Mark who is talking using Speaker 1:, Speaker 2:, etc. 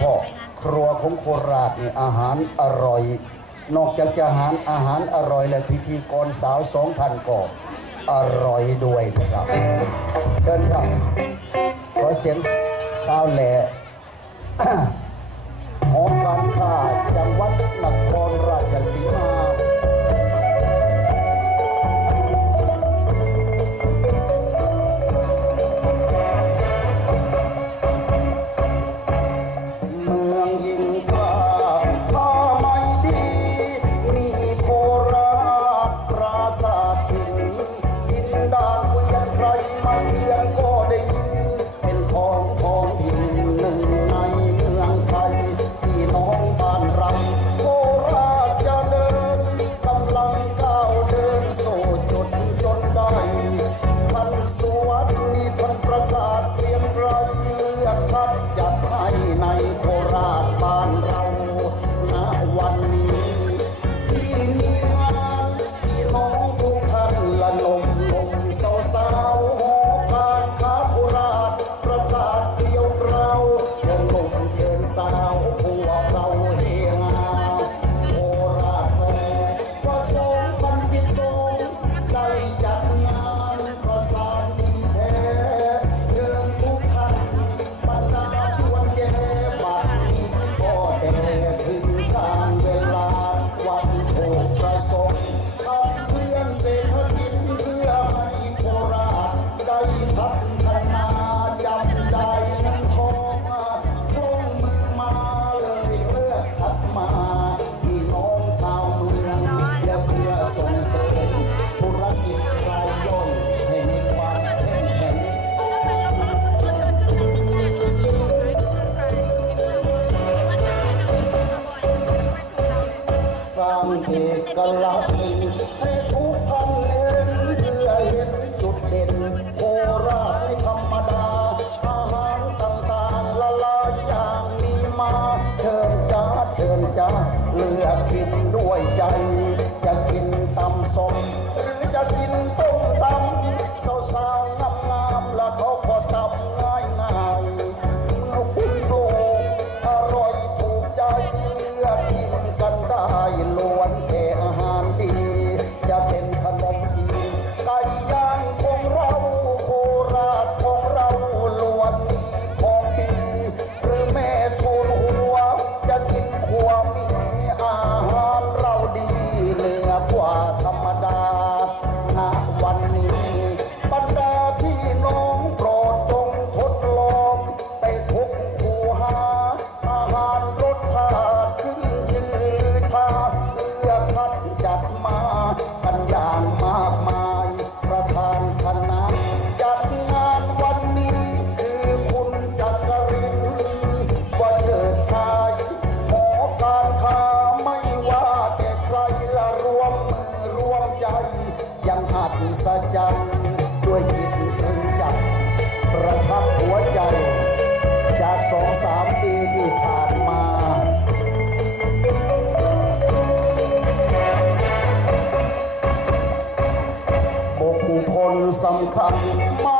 Speaker 1: พ่อครัวของโคราชนี่อาหารอร่อย นอกจากจะอาหารอาหารอร่อยแล้วพิธีกรสาวสองพันก็อร่อยด้วยนะครับ เชิญครับ ขอเสียงสาวแหล่หอการค้าจังหวัดนครราชสีมา ให้ทุกท่นเห็นเพื่อเห็นจุดเด่น โคราชธรรมดา อาหารต่างๆละลายอย่างมีมา เชิญจาเชิญจ้าเลือกชิมด้วยใจาตุสะจันด้วยจิตตรึงจับประทับหัวใจ จากสองสามปีที่ผ่านมาบุคคลสำคัญมาก